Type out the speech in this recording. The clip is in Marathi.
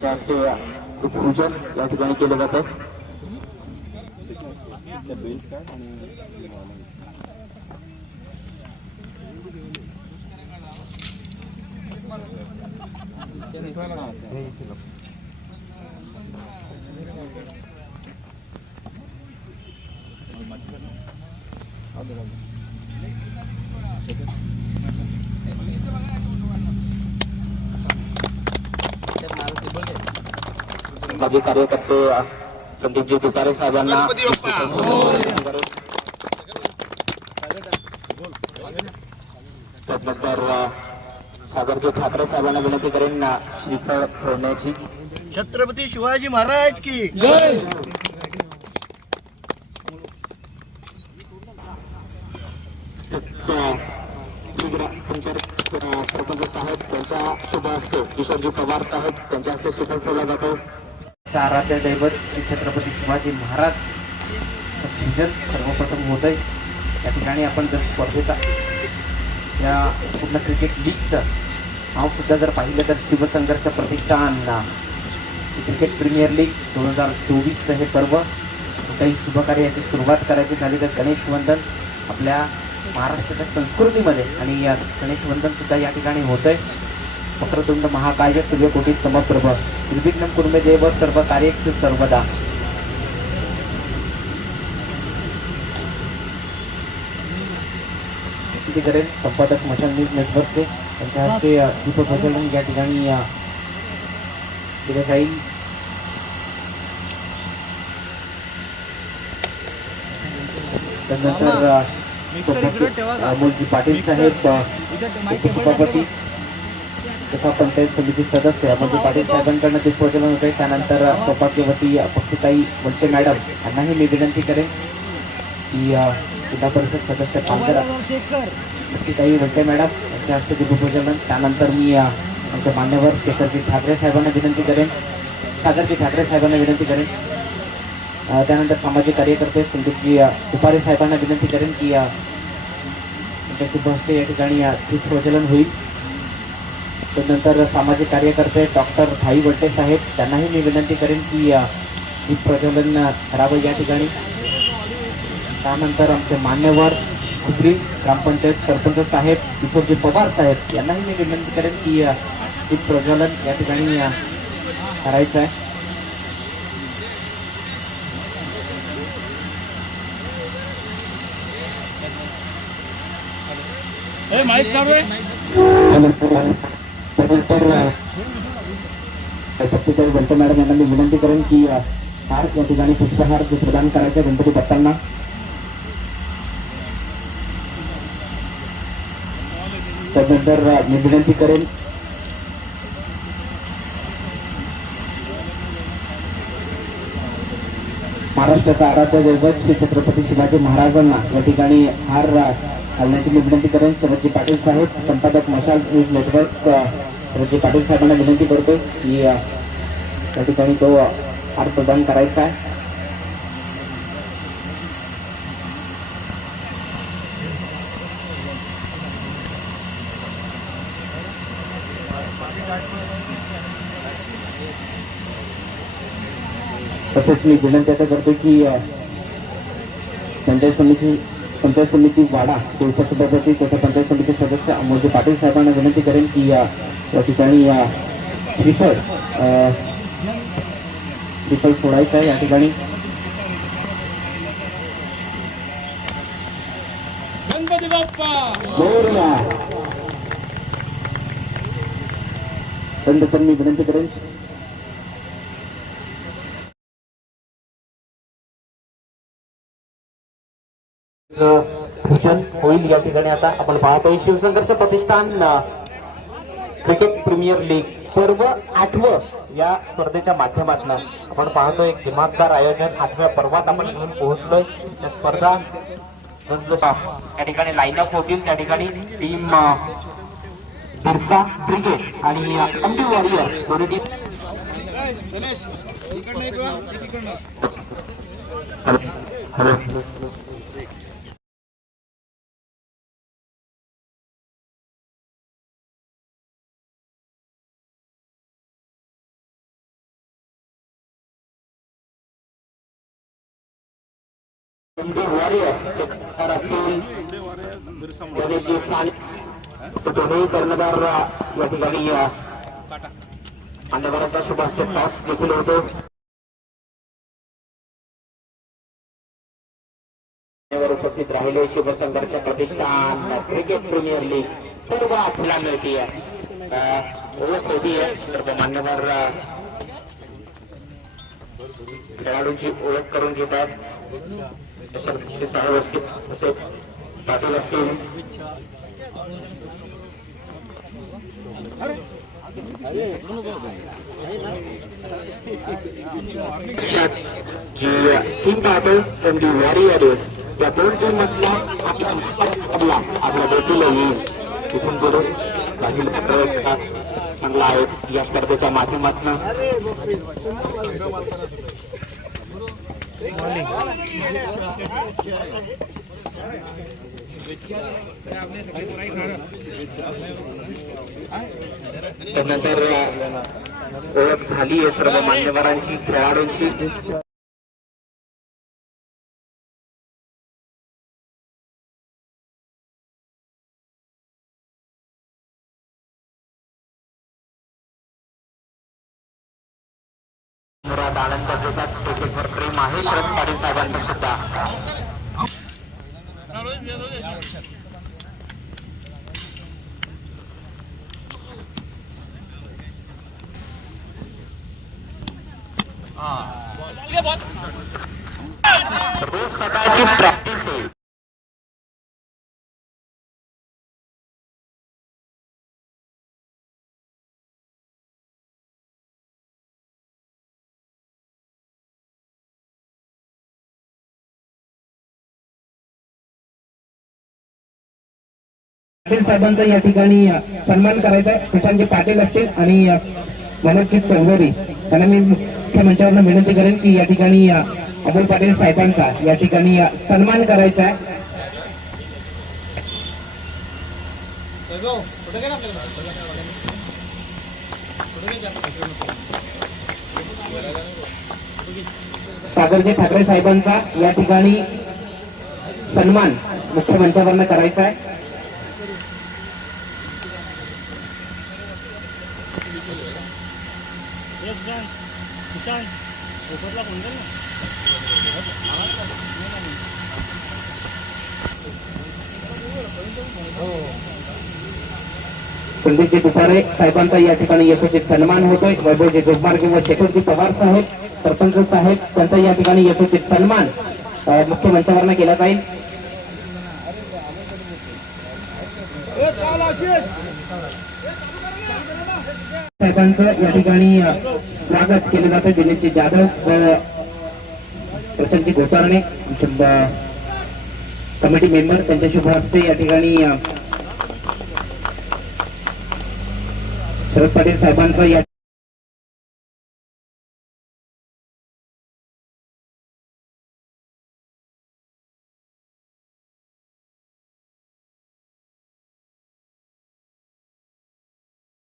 त्याचे पूजन या ठिकाणी केलं जातं. माजी कार्यकर्ते संदीपजी तुकारे साहेबांना त्यानंतर सागरजी ठाकरे साहेबांना विनंती करेन ना श्रीफळ ठेवण्याची. छत्रपती शिवाजी महाराज की! सरपंच साहेब त्यांच्या शुभ हस्ते किशोरजी पवार साहेब त्यांच्या हस्ते सुफल ठेवला जातो. आराध्य दैवत श्री छत्रपती शिवाजी महाराज पूजन सर्वप्रथम होत आहे या ठिकाणी आपण जर स्पर्धेचा या पूर्ण क्रिकेट लीगचं नाव सुद्धा जर पाहिलं तर Shivsangharsh Pratishthan cricket premier league दोन हजार चोवीसचं हे पर्व काही शुभकार्याची सुरुवात करायची झाली तर गणेश वंदन आपल्या महाराष्ट्राच्या संस्कृतीमध्ये आणि या गणेश वंदनसुद्धा या ठिकाणी होतंय. वक्रतुंड महाकाय सूर्यकोटी समप्रभ. निर्विघ्नं कुर्मे देव सर्व कार्येषु सर्वदा करेल संपादक मशाल न्यूज नेटवर्कचे त्यांच्या हस्ते अ, दीपप्रज्वलन या ठिकाणी केलं जाईल त्यानंतर अमोलजी पाटील साहेब उपसभापती. तथा पंचायत समिती सदस्य म्हणजे पाटील साहेबांकडनं दीपप्रज्वलन होते. त्यानंतर सौभाग्यवती पक्षीताई वंचे मॅडम यांनाही मी विनंती करेन की जिल्हा परिषद सदस्य पालघर पक्षीताई वंचे मॅडम यांच्या हस्ते दीपप्रज्वलन त्यानंतर मी आमच्या मान्यवर केसरजी ठाकरे साहेबांना विनंती करेन. सागरजी ठाकरे साहेबांना विनंती करेन. त्यानंतर सामाजिक कार्यकर्ते संदीपजी अ, दुपारे साहेबांना विनंती करेन की त्यांच्या शुभ हस्ते या ठिकाणी अ, दीपप्रज्वलन होईल. त्यानंतर सामाजिक कार्यकर्ते डॉक्टर भाई वड्डे साहेब त्यांनाही मी विनंती करेन की दीप प्रज्वलन करावं या ठिकाणी. त्यानंतर आमचे मान्यवर खुबरी ग्रामपंचायत सरपंच साहेब किशोरजी पवार साहेब यांनाही मी विनंती करेन की दीप प्रज्वलन या ठिकाणी करायचं आहे. त्यानंतर पक्षीताई वंटे मॅडम यांना मी विनंती करेन की हार या ठिकाणी पुष्पहार प्रदान करायचा गणपती बाप्पांना त्यानंतर मी विनंती करेन महाराष्ट्राचा आराध्य दैवत श्री छत्रपती शिवाजी महाराजांना या ठिकाणी हार घालण्याची मी विनंती करेन. शरदजी पाटील साहेब संपादक मशाल न्यूज नेटवर्क अ, पाटील साहेबांना विनंती करतो की त्या ठिकाणी तो अ, हार प्रदान करायचा आहे. तसेच मी विनंती आता करतो की अ, पंचायत समिती पंचायत समिती वाडा ते उपसभापती तथा पंचायत समिती सदस्य अमोलजी पाटील साहेबांना विनंती करेन की अ, या ठिकाणी अ, श्रीफळ श्रीफळ सोडायचं आहे या ठिकाणी. त्यानंतर मी विनंती करेन. भूषण होईल या ठिकाणी. आता आपण पाहतोय Shivsangharsh Pratishthan cricket premier league. पर्व आठवं या स्पर्धेच्या माध्यमातून आपण पाहतोय एक दिमागदार आयोजन आठव्या पर्वात आपण घेऊन पोहोचलोय. त्या स्पर्धा त्या ठिकाणी लाईनअप होतील त्या ठिकाणी टीम बिरसा ब्रिगेड आणि अंडी वॉरियर दोन्ही टीम दोन्ही कर्णधार या ठिकाणी अ, मान्यवरांचा शुभाशय टॉस देखील होतो उपस्थित राहिले Shivsangharsh Pratishthan cricket premier league सर्व आपल्याला मिळते ओळख होती आहे सर्व मान्यवर खेळाडूंची ओळख करून घेतात यशस्वी साहेब असतील तसेच पाटील असतील जी टीम पाहतो एम डी वॉरियर्स या दोन टीम मधला आपला आपला आपल्या भेटीला येईल तिथून त्यानंतर ओळख झाली आहे सर्व मान्यवरांची खेळाडूंची. आनंद देतात क्रिकेटवर प्रेम आहे शरद पाटील साहेबांचं सुद्धा. रोज सकाळची प्रॅक्टिस आहे. साहेबांचा या ठिकाणी सन्मान करायचा आहे. सुशांतजी पाटील असतील आणि मनोजित चौधरी. त्यांना मी मुख्य मंचावरनं विनंती करेन की या ठिकाणी अ, अमोल पाटील साहेबांचा या ठिकाणी सन्मान करायचा आहे. सागरजी ठाकरे साहेबांचा या ठिकाणी सन्मान मुख्य मंचावरनं करायचा आहे. संदीपजी दुपारे साहेबांचा या ठिकाणी यशोचित सन्मान होतोय. वैभवजी जोगमार्गे व शेखरजी पवार साहेब, सरपंच साहेब या ठिकाणी यशोचित सन्मान मुख्य मंचावरनं केला जाईल. साहेबांचं या ठिकाणी स्वागत केलं जातं. दिलीपजी जाधव व प्रशांतजी गोपारणे कमिटी मेंबर त्यांच्या शुभ हस्ते या ठिकाणी शरद पाटील साहेबांचं या